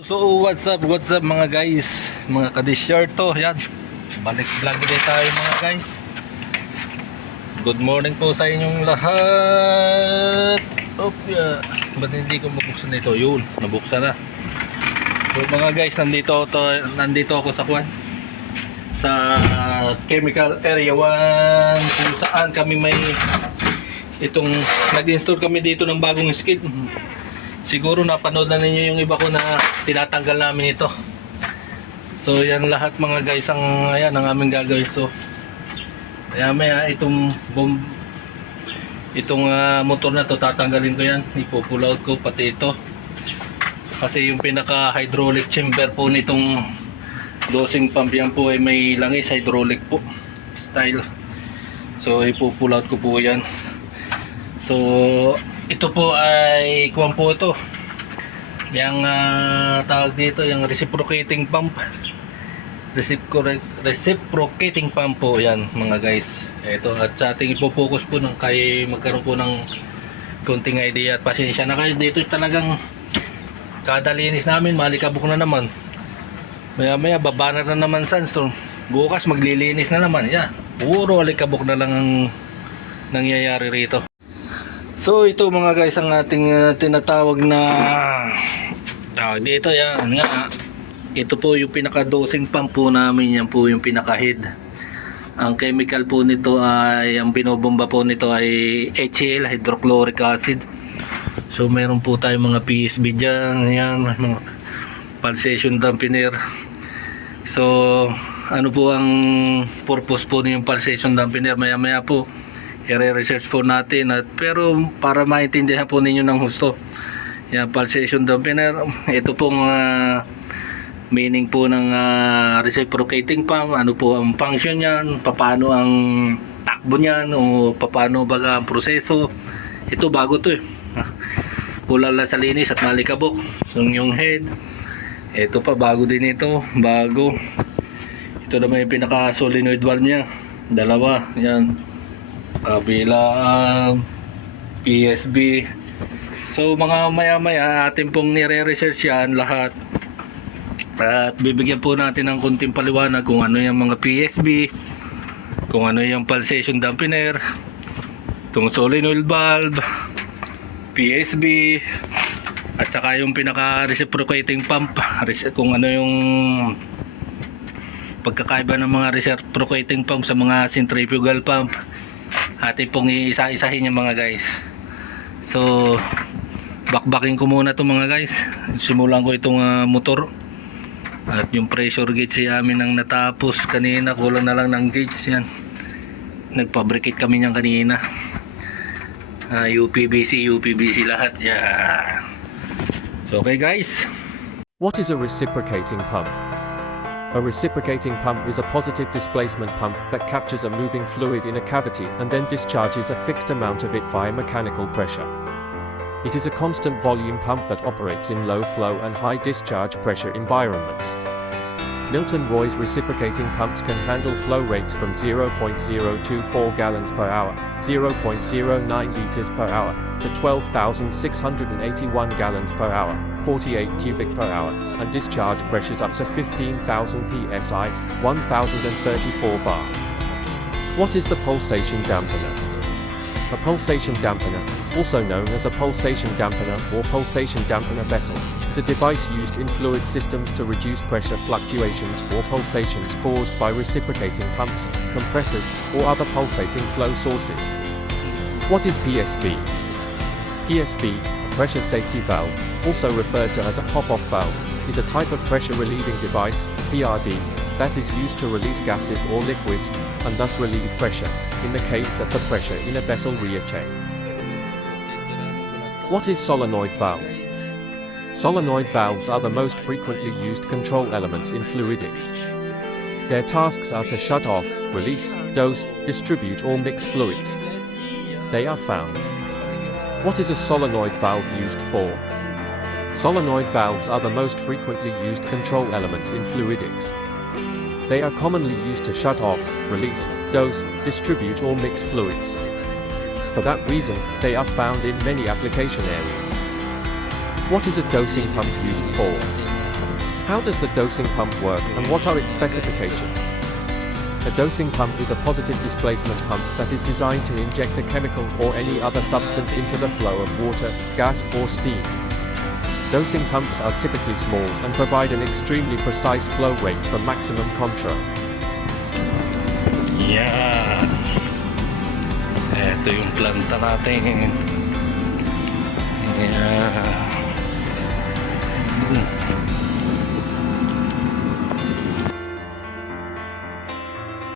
So what's up mga guys, mga ka-disyerto, yan. Balik vlog ulit tayo mga guys. Good morning po sa inyong lahat. Yeah. Ba't hindi ko mabuksan ito? Yun, nabuksan na. So mga guys, nandito ako sa sa chemical area 1 kung saan kami may itong nag-install kami dito ng bagong skid. Siguro napanood na ninyo yung iba ko na tinatanggal namin ito. So yan lahat mga guys ang aming gagawin. So maya itong motor na to tatanggalin ko yan. Ipo-pull out ko pati ito. Kasi yung pinaka hydraulic chamber po nitong dosing pump yan po ay may langis, hydraulic po style. So ipo-pull out ko po yan. So ito po ay kuwan po ito. Yung tawag dito, yung reciprocating pump. Reciprocating pump po yan mga guys. Ito at sa ating ipo-focus po ng kay magkaroon po ng konting idea at pasensya na kayo dito. Talagang kada linis namin malikabok na naman. Maya babana na naman sandstorm. Bukas maglilinis na naman. Puro alikabok na lang ang nangyayari rito. So ito mga guys ang ating tinatawag na dito yan nga. Ito po yung pinaka dosing pump po namin, yan po yung pinaka head. Ang chemical po nito ay, ang binobomba po nito ay HCl, hydrochloric acid. So meron po tayong mga PSB dyan, yan, mga pulsation dampener. So ano po ang purpose po ng pulsation dampener, maya po i-research po natin pero para maintindihan po ninyo ng husto. Yan, pulsation dampener, ito pong meaning po ng reciprocating pump, ano po ang function niyan, paano ang takbo niyan o paano baga ang proseso. Ito bago to kulang lang sa linis at malikabok. So yung head, ito pa bago din ito, bago. Ito naman yung pinaka solenoid valve niya, dalawa, yan. Kabila PSB. So mga maya atin pong nire-research yan lahat at bibigyan po natin ng kunting paliwanag kung ano yung mga PSB, kung ano yung pulsation dampener, itong solenoid valve, PSB, at saka yung pinaka reciprocating pump, kung ano yung pagkakaiba ng mga reciprocating pump sa mga centrifugal pump. Atin pong iisa-isahin yung mga guys. So bakbakin ko muna to mga guys. Simulan ko itong motor. At yung pressure gauge amin ang natapos kanina, kulang na lang ng gauge yan. Nagfabricate kami niyan kanina. UPVC lahat yan. So okay guys. What is a reciprocating pump? A reciprocating pump is a positive displacement pump that captures a moving fluid in a cavity and then discharges a fixed amount of it via mechanical pressure. It is a constant volume pump that operates in low flow and high discharge pressure environments. Milton Roy's reciprocating pumps can handle flow rates from 0.024 gallons per hour, 0.09 liters per hour, to 12,681 gallons per hour, 48 cubic per hour, and discharge pressures up to 15,000 psi, 1,034 bar. What is the pulsation dampener? A pulsation dampener, also known as a pulsation dampener or pulsation dampener vessel, is a device used in fluid systems to reduce pressure fluctuations or pulsations caused by reciprocating pumps, compressors, or other pulsating flow sources. What is PSV? PSV, a pressure safety valve, also referred to as a pop-off valve, is a type of pressure relieving device, PRD, that is used to release gases or liquids, and thus relieve pressure, in the case that the pressure in a vessel reaches. What is solenoid valve? Solenoid valves are the most frequently used control elements in fluidics. Their tasks are to shut off, release, dose, distribute or mix fluids. They are found. What is a solenoid valve used for? Solenoid valves are the most frequently used control elements in fluidics. They are commonly used to shut off, release, dose, distribute or mix fluids. For that reason, they are found in many application areas. What is a dosing pump used for? How does the dosing pump work and what are its specifications? A dosing pump is a positive displacement pump that is designed to inject a chemical or any other substance into the flow of water, gas or steam. Dosing pumps are typically small and provide an extremely precise flow rate for maximum control. Yan. Ito yung planta natin. Yan.